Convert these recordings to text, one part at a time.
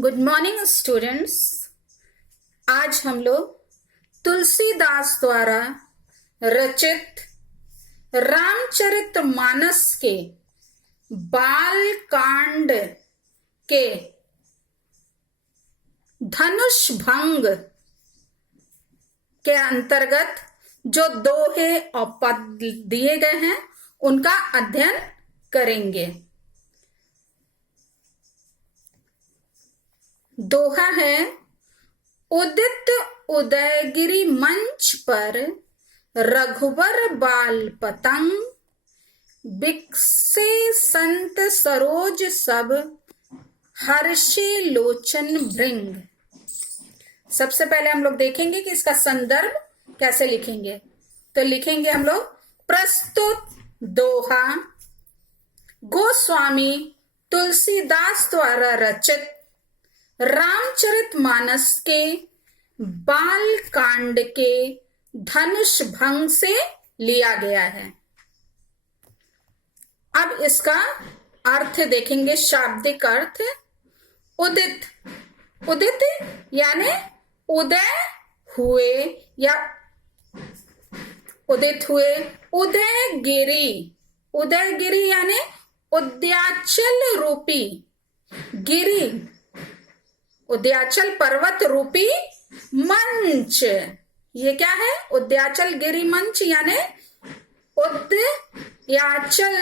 Good morning students. आज हम लोग तुलसीदास द्वारा रचित रामचरितमानस के बाल कांड के धनुष भंग के अंतर्गत जो दोहे और पद दिए गए हैं उनका अध्ययन करेंगे। दोहा है, उदित उदयगिरि मंच पर रघुबर बाल पतंग, बिकसे संत सरोज सब हर्षे लोचन भृंग। सबसे पहले हम लोग देखेंगे कि इसका संदर्भ कैसे लिखेंगे। तो लिखेंगे हम लोग, प्रस्तुत दोहा गोस्वामी तुलसीदास द्वारा रचित रामचरितमानस के बाल कांड के धनुष भंग से लिया गया है। अब इसका अर्थ देखेंगे, शाब्दिक अर्थ। उदित, उदित यानी उदय हुए या उदित हुए। उदयगिरि, उदयगिरि यानी उद्याचल रूपी गिरि, उद्याचल पर्वत रूपी मंच। ये क्या है? उद्याचल गिरि मंच यानी उद्याचल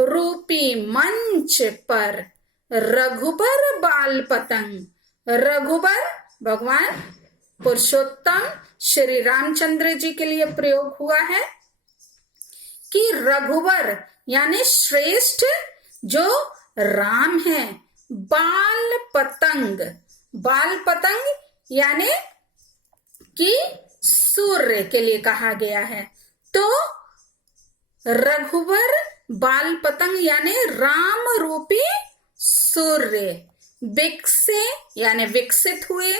रूपी मंच पर रघुबर बाल पतंग। रघुबर भगवान पुरुषोत्तम श्री रामचंद्र जी के लिए प्रयोग हुआ है कि रघुबर यानी श्रेष्ठ जो राम है। बाल पतंग, बाल पतंग यानी कि सूर्य के लिए कहा गया है। तो रघुवर बाल पतंग यानी राम रूपी सूर्य। विकसे यानी विकसित हुए।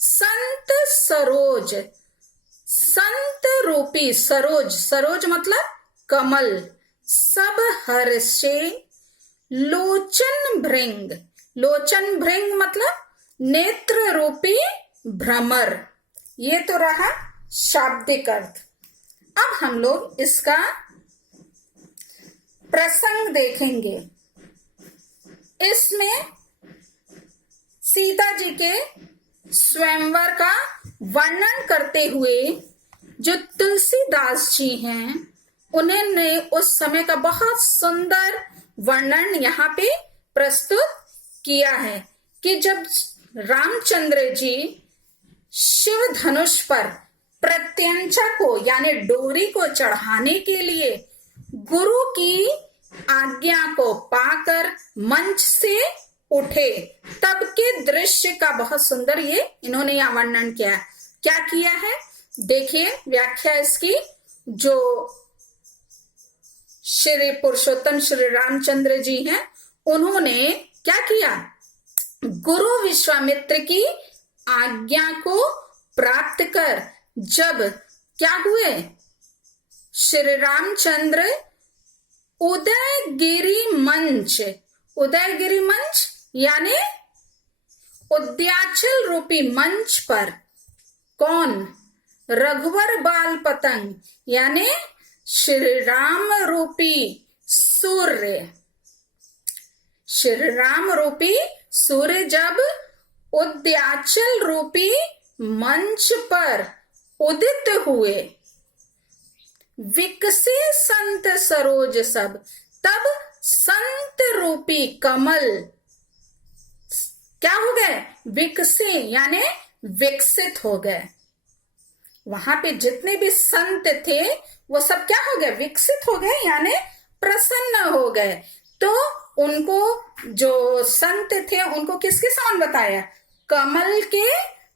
संत सरोज, संत रूपी सरोज, सरोज मतलब कमल। सब हर्षे लोचन भृंग, लोचन भृंग मतलब नेत्र रूपी भ्रमर। ये तो रहा शाब्दिक अर्थ। अब हम लोग इसका प्रसंग देखेंगे। इसमें सीता जी के स्वयंवर का वर्णन करते हुए जो तुलसीदास जी हैं उन्होंने उस समय का बहुत सुंदर वर्णन यहाँ पे प्रस्तुत किया है कि जब रामचंद्र जी शिव धनुष पर प्रत्यंचा को यानी डोरी को चढ़ाने के लिए गुरु की आज्ञा को पाकर मंच से उठे, तब के दृश्य का बहुत सुंदर ये इन्होंने यहाँ वर्णन किया। क्या किया है देखिए, व्याख्या इसकी। जो श्री पुरुषोत्तम श्री रामचंद्र जी हैं उन्होंने क्या किया, गुरु विश्वामित्र की आज्ञा को प्राप्त कर जब क्या हुए, श्री रामचंद्र उदयगिरि मंच, उदयगिरि मंच यानी उद्याचल रूपी मंच पर कौन, रघुवर बाल पतंग यानी श्री राम रूपी सूर्य, श्री राम रूपी सूर्य जब उद्याचल रूपी मंच पर उदित हुए, विकसे संत सरोज सब, तब संत रूपी कमल क्या हो गए, विकसे यानी विकसित हो गए। वहां पे जितने भी संत थे वो सब क्या हो गए, विकसित हो गए यानी प्रसन्न हो गए। तो उनको जो संत थे उनको किसके समान बताया, कमल के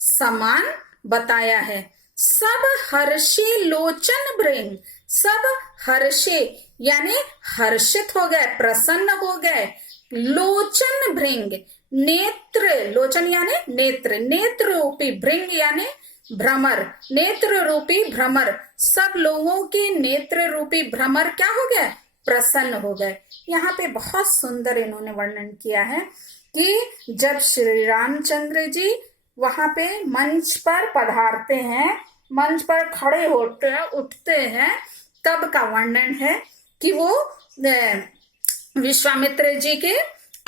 समान बताया है। सब हर्षे लोचन भृंग, सब हर्षे यानी हर्षित हो गए, प्रसन्न हो गए। लोचन भृंग, नेत्र, लोचन यानी नेत्र, नेत्र रूपी भृंग यानी भ्रमर, नेत्र रूपी भ्रमर। सब लोगों के नेत्र रूपी भ्रमर क्या हो गए, प्रसन्न हो गए। यहाँ पे बहुत सुंदर इन्होंने वर्णन किया है कि जब श्री रामचंद्र जी वहां पे मंच पर पधारते हैं, मंच पर खड़े होते हैं, उठते हैं, तब का वर्णन है कि वो विश्वामित्र जी के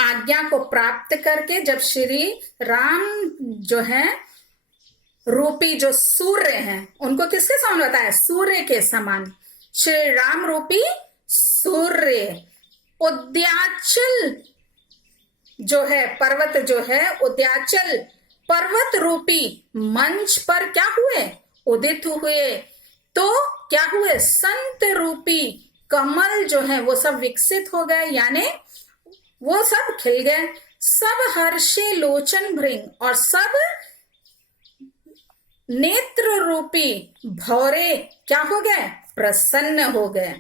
आज्ञा को प्राप्त करके जब श्री राम जो है रूपी जो सूर्य हैं, उनको किसके समान बताया? सूर्य के समान। श्री राम रूपी सूर्य उद्याचल जो है, पर्वत जो है, उद्याचल पर्वत रूपी मंच पर क्या हुए? उदित हुए। तो क्या हुए? संत रूपी कमल जो है वो सब विकसित हो गए, यानी वो सब खिल गए। सब हर्षे लोचन भृंग, और सब नेत्र रूपी भौरे क्या हो गए? प्रसन्न हो गए।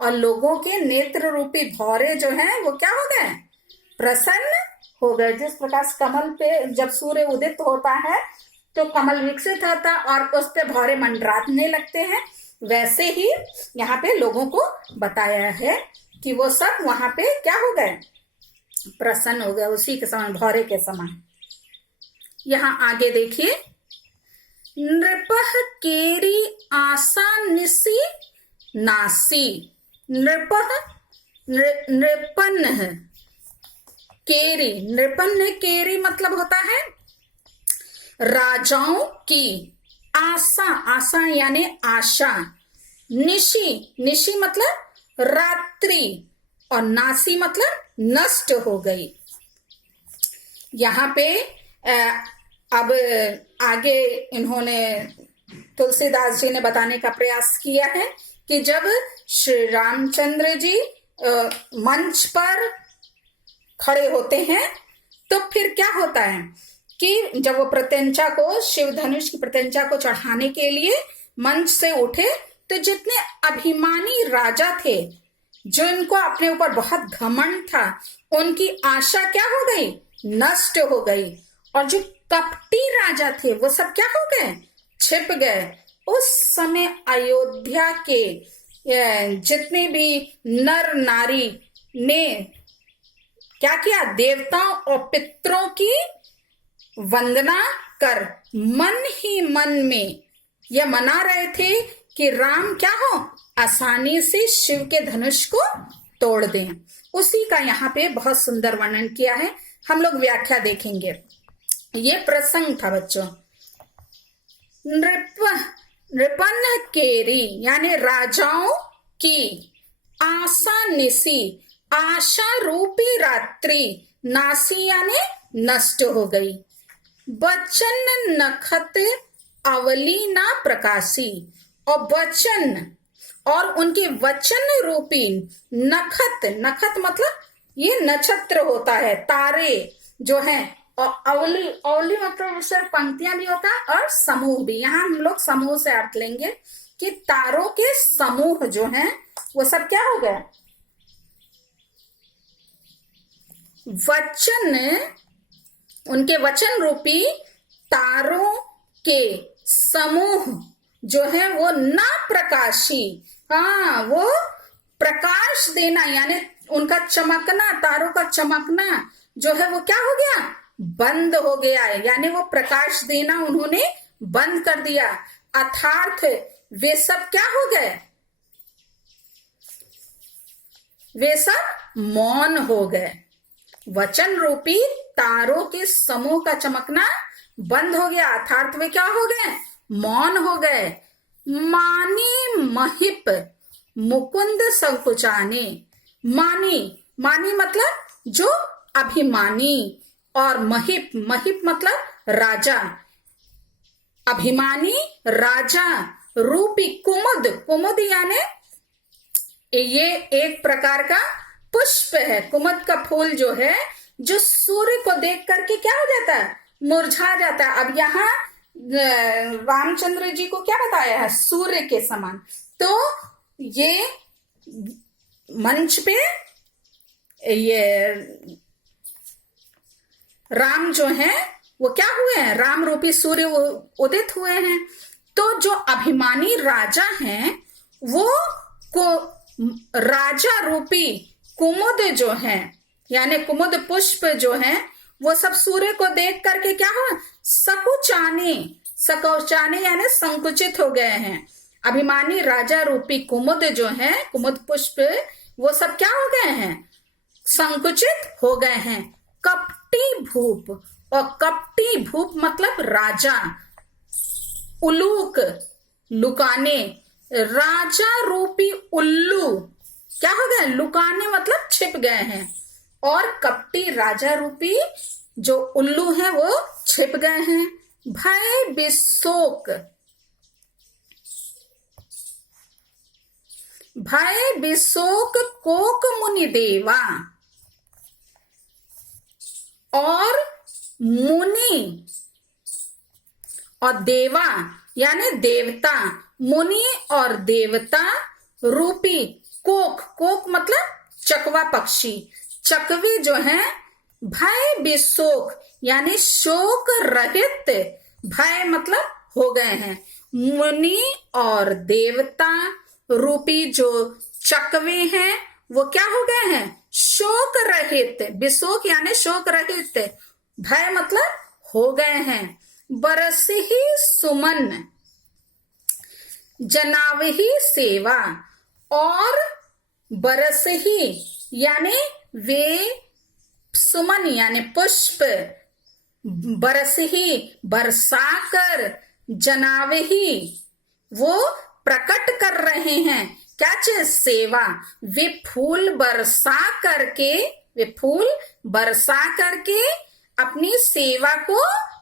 और लोगों के नेत्र रूपी भौरे जो हैं वो क्या हो गए? प्रसन्न हो गए। जिस प्रकार कमल पे जब सूर्य उदित होता है तो कमल विकसित होता और उस पे भौरे मंडराने लगते हैं, वैसे ही यहाँ पे लोगों को बताया है कि वो सब वहां पे क्या हो गए? प्रसन्न हो गए, उसी के समान, भौरे के समान। यहाँ आगे देखिए, नृपः केरी आशा निसी नासी। नृपः नृपन्न केरी, नृपन्न केरी मतलब होता है राजाओं की आशा, आशा यानी आशा। निशी, निशी मतलब रात्रि, और नासी मतलब नष्ट हो गई। यहाँ पे अब आगे इन्होंने तुलसीदास जी ने बताने का प्रयास किया है कि जब श्री रामचंद्र जी मंच पर खड़े होते हैं तो फिर क्या होता है कि जब वो प्रत्यंचा को, शिव धनुष की प्रत्यंचा को चढ़ाने के लिए मंच से उठे, तो जितने अभिमानी राजा थे, जो इनको अपने ऊपर बहुत घमंड था, उनकी आशा क्या हो गई? नष्ट हो गई। और जो कपटी राजा थे वो सब क्या हो गए? छिप गए। उस समय अयोध्या के जितने भी नर नारी ने क्या किया? देवताओं और पितरों की वंदना कर मन ही मन में यह मना रहे थे कि राम क्या हो? आसानी से शिव के धनुष को तोड़ दें। उसी का यहाँ पे बहुत सुंदर वर्णन किया है। हम लोग व्याख्या देखेंगे। ये प्रसंग था बच्चों। नृपन्न केरी यानी राजाओं की आशा निसी, आशा रूपी रात्रि, नासी यानी नष्ट हो गई। बचन नखत अवली ना प्रकाशी, और वचन और उनके वचन रूपी नखत, नखत मतलब ये नक्षत्र होता है, तारे जो हैं, और अवली, अवली मतलब सिर्फ पंक्तियां भी होता है और समूह भी। यहाँ हम लोग समूह से अर्थ लेंगे कि तारों के समूह जो हैं वो सब क्या हो गए? वचन, उनके वचन रूपी तारों के समूह जो है वो ना प्रकाशी, हाँ, वो प्रकाश देना यानी उनका चमकना, तारों का चमकना जो है वो क्या हो गया? बंद हो गया है, यानी वो प्रकाश देना उन्होंने बंद कर दिया। अर्थात वे सब क्या हो गए? वे सब मौन हो गए। वचन रूपी तारों के समूह का चमकना बंद हो गया, अर्थात वे क्या हो गए? मौन हो गए। मानी महिप मुकुंद संकुचाने। मानी, मानी मतलब जो अभिमानी, और महिप, महिप मतलब राजा, अभिमानी राजा रूपी कुमुद, कुमुद यानी ये एक प्रकार का पुष्प है। कुमुद का फूल जो है, जो सूर्य को देख करके क्या हो जाता है? मुरझा जाता है। अब यहाँ रामचंद्र जी को क्या बताया है? सूर्य के समान। तो ये मंच पे ये राम जो हैं वो क्या हुए हैं? राम रूपी सूर्य उदित हुए हैं। तो जो अभिमानी राजा हैं वो को राजा रूपी कुमुद जो है यानी कुमुद पुष्प जो है वो सब सूर्य को देख करके क्या हो सकुचाने यानी संकुचित हो गए हैं। अभिमानी राजा रूपी कुमुद जो है कुमुद पुष्प वो सब क्या हो गए हैं संकुचित हो गए हैं। कपटी भूप और कपटी भूप मतलब राजा उलूक लुकाने राजा रूपी उल्लू क्या हो गए लुकाने मतलब छिप गए हैं और कपटी राजा रूपी जो उल्लू है वो छिप गए हैं। भय बिशोक कोक मुनि देवा और मुनि और देवा यानी देवता मुनि और देवता रूपी कोक मतलब चकवा पक्षी चकवी जो है भय बिशोक यानी शोक रहित भय मतलब हो गए हैं। मुनि और देवता रूपी जो चकवे हैं वो क्या हो गए हैं शोक रहित बिशोक यानी शोक रहित भय मतलब हो गए हैं। बरसही सुमन जनावही सेवा और बरसही यानी वे सुमन यानी पुष्प बरसही बरसाकर जनावही वो प्रकट कर रहे हैं क्या चीज सेवा वे फूल बरसा करके अपनी सेवा को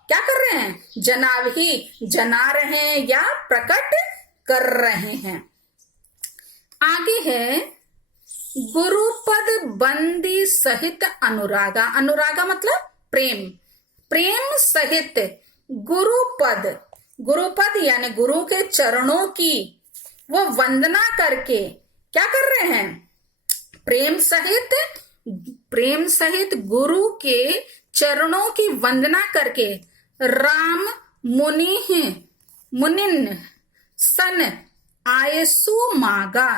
क्या कर रहे हैं जना रहे हैं या प्रकट कर रहे हैं। आगे है गुरुपद बंदी सहित अनुरागा मतलब प्रेम सहित गुरुपद यानी गुरु के चरणों की वो वंदना करके क्या कर रहे हैं प्रेम सहित गुरु के चरणों की वंदना करके राम मुनिन सन आयसु मागा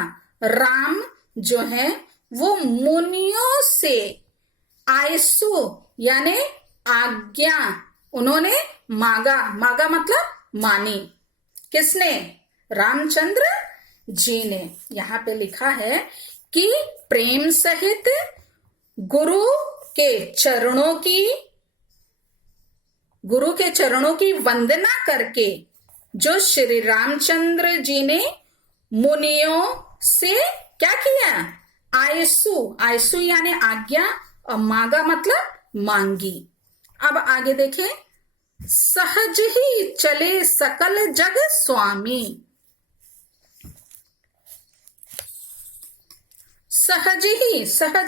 राम जो है वो मुनियों से आयसु यानी आज्ञा उन्होंने मागा मतलब मानी किसने रामचंद्र जी ने। यहाँ पे लिखा है कि प्रेम सहित गुरु के चरणों की वंदना करके जो श्री रामचंद्र जी ने मुनियों से क्या किया आयसु यानी आज्ञा और मागा मतलब मांगी। अब आगे देखें सहज ही चले सकल जग स्वामी सहज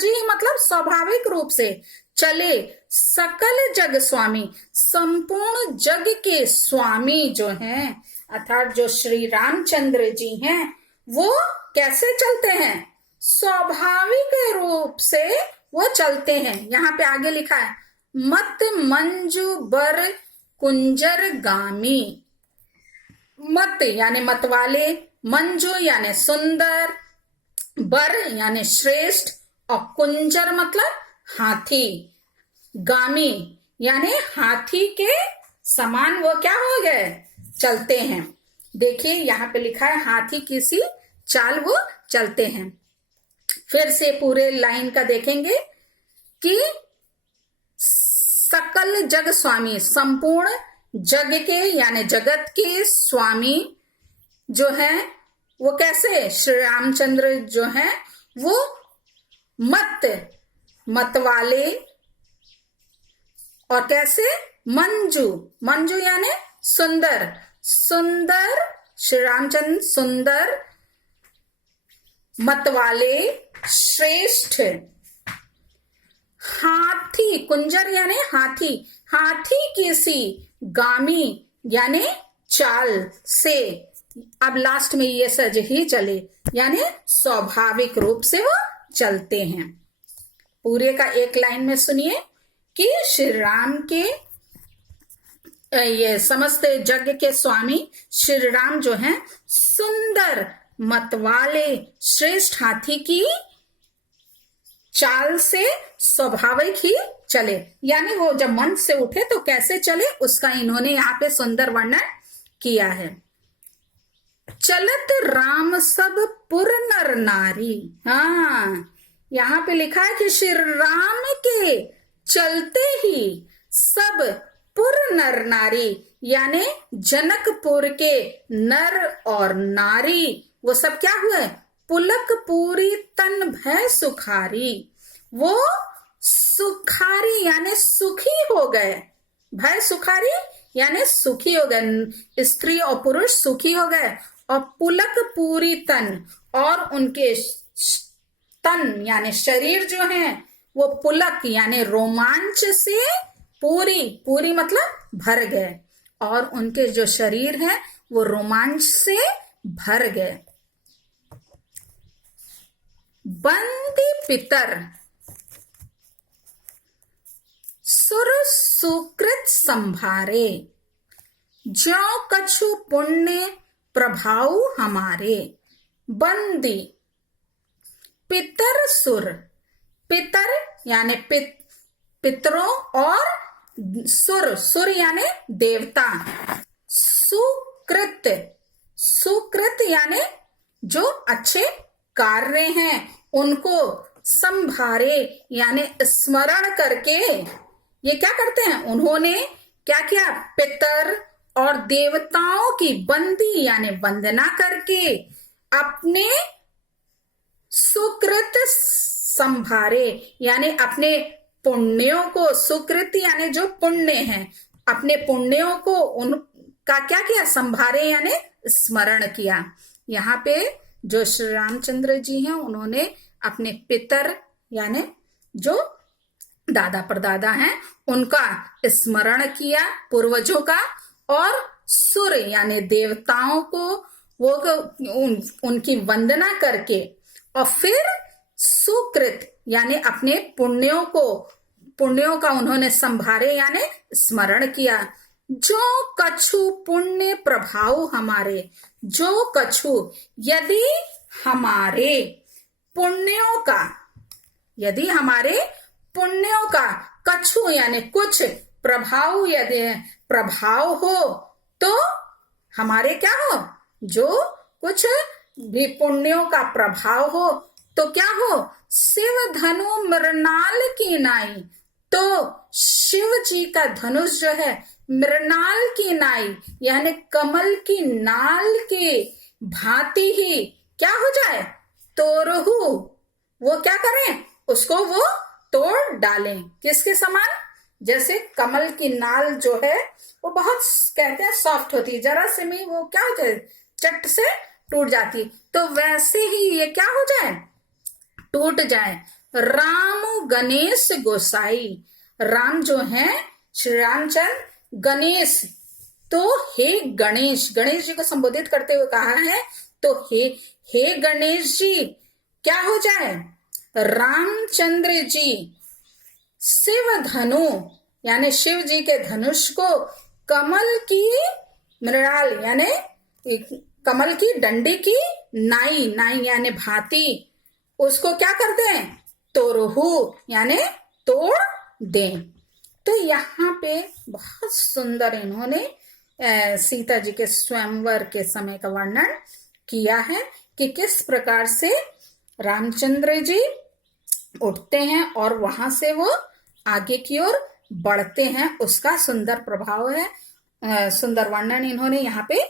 ही मतलब स्वाभाविक रूप से चले सकल जग स्वामी संपूर्ण जग के स्वामी जो हैं अर्थात जो श्री रामचंद्र जी हैं वो कैसे चलते हैं स्वाभाविक रूप से वो चलते हैं। यहाँ पे आगे लिखा है मत मंजू बर कुंजर गामी मत यानी मत वाले मंजू यानी सुंदर बर यानी श्रेष्ठ और कुंजर मतलब हाथी गामी यानी हाथी के समान वो क्या हो गए चलते हैं। देखिए यहाँ पे लिखा है हाथी किसी चाल वो चलते हैं। फिर से पूरे लाइन का देखेंगे कि सकल जग स्वामी संपूर्ण जग के यानी जगत के स्वामी जो है वो कैसे श्री रामचंद्र जो है वो मत वाले और कैसे मंजू यानी सुंदर श्री रामचंद्र सुंदर मत वाले श्रेष्ठ हाथी कुंजर यानी हाथी किसी गामी यानी चाल से अब लास्ट में ये सज ही चले यानी स्वाभाविक रूप से वो चलते हैं। पूरे का एक लाइन में सुनिए कि श्री राम के ये समस्त जग के स्वामी श्री राम जो हैं सुंदर मतवाले श्रेष्ठ हाथी की चाल से स्वाभाविक ही चले, यानी वो जब मन से उठे तो कैसे चले उसका इन्होंने यहाँ पे सुंदर वर्णन किया है। चलत राम सब पुर नर नारी, हाँ यहाँ पे लिखा है कि श्री राम के चलते ही सब पुर नर नारी, यानी जनकपुर के नर और नारी वो सब क्या हुए, पुलक पूरी तन भय सुखारी, वो सुखारी यानी सुखी हो गए, भय सुखारी यानी सुखी हो गए, स्त्री और पुरुष सुखी हो गए, और पुलक पूरी तन, और उनके तन यानी शरीर जो है वो पुलक यानी रोमांच से पूरी, पूरी मतलब भर गए, और उनके जो शरीर है वो रोमांच से भर गए। बंदी पितर सुर सुकृत संभारे, ज्यों कछु पुण्य प्रभाव हमारे। बंदी पितर सुर, पितर यानी पितरों, और सुर, सुर यानी देवता, सुकृत, सुकृत यानी जो अच्छे कार्य हैं उनको संभारे यानी स्मरण करके, ये क्या करते हैं, उन्होंने क्या किया, पितर और देवताओं की बंदी यानी वंदना करके अपने सुकृत संभारे, यानी अपने पुण्यों को, सुकृत यानी जो पुण्य हैं, अपने पुण्यों को उनका क्या किया, संभारे यानी स्मरण किया। यहाँ पे जो श्री रामचंद्र जी हैं उन्होंने अपने पितर यानी जो दादा परदादा हैं उनका स्मरण किया, पूर्वजों का, और सुर यानी देवताओं को वो उनकी वंदना करके, और फिर सुकृत यानी अपने पुण्यों को, पुण्यों का उन्होंने संभारे यानी स्मरण किया। जो कछु पुण्य प्रभाव हमारे, जो कछु यदि हमारे पुण्यों का, यदि हमारे पुण्यों का, कछु यानी कुछ, प्रभाव यदि प्रभाव हो तो हमारे क्या हो, जो कुछ भी पुण्यों का प्रभाव हो तो क्या हो, शिव धनु मृणाल की नाई, तो शिव जी का धनुष जो है मृणाल की नाई यानी कमल की नाल के भांति ही क्या हो जाए, तोरहु, वो क्या करें, उसको वो तोड़ डालें, किसके समान, जैसे कमल की नाल जो है वो बहुत कहते हैं सॉफ्ट होती है, जरा से में वो क्या हो जाए, चट से टूट जाती, तो वैसे ही ये क्या हो जाए, टूट जाए। राम गणेश गोसाई, राम जो है श्री रामचंद्र, गणेश, तो हे गणेश, गणेश जी को संबोधित करते हुए कहा है, तो हे गणेश जी क्या हो जाए, रामचंद्र जी शिव धनु यानी शिव जी के धनुष को कमल की मृणाल यानी कमल की डंडी की नाई, नाई यानी भांति, उसको क्या कर दें, तोरहु यानी तोड़ दें। तो यहाँ पे बहुत सुंदर इन्होंने सीता जी के स्वयंवर के समय का वर्णन किया है कि किस प्रकार से रामचंद्र जी उठते हैं और वहां से वो आगे की ओर बढ़ते हैं, उसका सुंदर प्रभाव है, सुंदर वर्णन इन्होंने यहाँ पे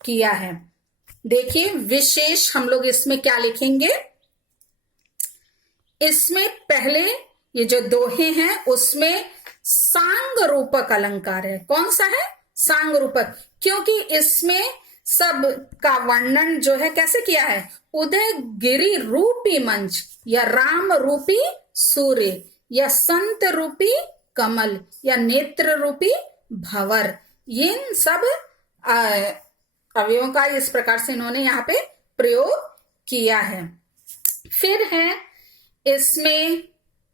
किया है। देखिए विशेष हम लोग इसमें क्या लिखेंगे, इसमें पहले ये जो दोहे हैं उसमें सांग रूपक अलंकार है। कौन सा है, सांग रूपक, क्योंकि इसमें सब का वर्णन जो है कैसे किया है, उदय गिरी रूपी मंच, या राम रूपी सूर्य, या संत रूपी कमल, या नेत्र रूपी भंवर, ये सब अवयवों का इस प्रकार से इन्होंने यहाँ पे प्रयोग किया है। फिर है इसमें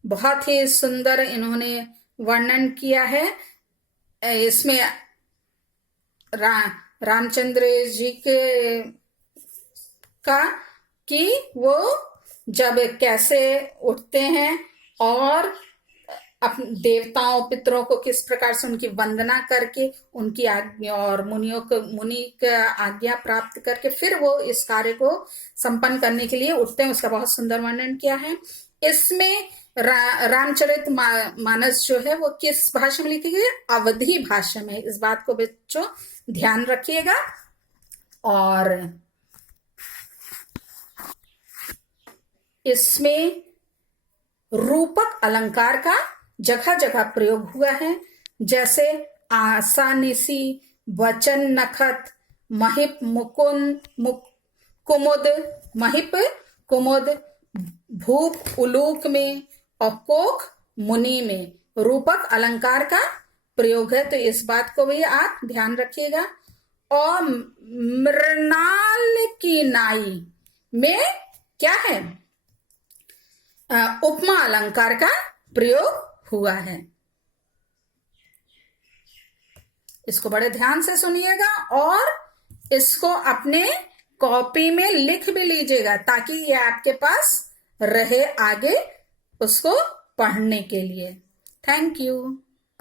बहुत ही सुंदर इन्होंने वर्णन किया है, इसमें रामचंद्र जी के का कि वो जब कैसे उठते हैं और अपने देवताओं पितरों को किस प्रकार से उनकी वंदना करके उनकी आज्ञा और मुनि का आज्ञा प्राप्त करके फिर वो इस कार्य को संपन्न करने के लिए उठते हैं, उसका बहुत सुंदर वर्णन किया है। इसमें रामचरित मानस जो है वो किस भाषा में लिखी गई है? अवधी भाषा में। इस बात को बच्चों ध्यान रखिएगा। और इसमें रूपक अलंकार का जगह जगह प्रयोग हुआ है, जैसे आसानिसी, वचन नखत, महिप मुकुंद कुमुद, महिप कुमुद, भूप उलूक में और कोक मुनि में रूपक अलंकार का प्रयोग है। तो इस बात को भी आप ध्यान रखिएगा। और मृणाल की नाई में क्या है? उपमा अलंकार का प्रयोग हुआ है। इसको बड़े ध्यान से सुनिएगा और इसको अपने कॉपी में लिख भी लीजिएगा ताकि ये आपके पास रहे आगे उसको पढ़ने के लिए। Thank you.